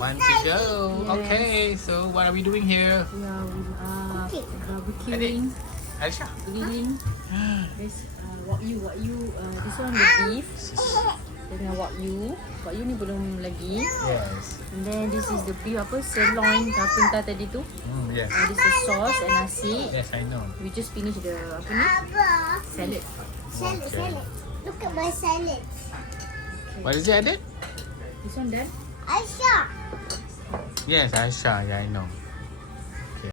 One to go. Yes. Okay, so what are we doing here? We are Adik. barbecuing, Aisha. grilling. This Wagyu. This one the beef dengan Wagyu. Wagyu ni belum lagi. Yes. And then this is the beef apa sirloin apa entah tadi tu. Yes. This is sauce and nasi. Yes, I know. We just finished the apa ni? Salad. Salad. Look at my salad. What is it, Adik? This one done. Aisha. Yes, Aisha. Yeah, I know.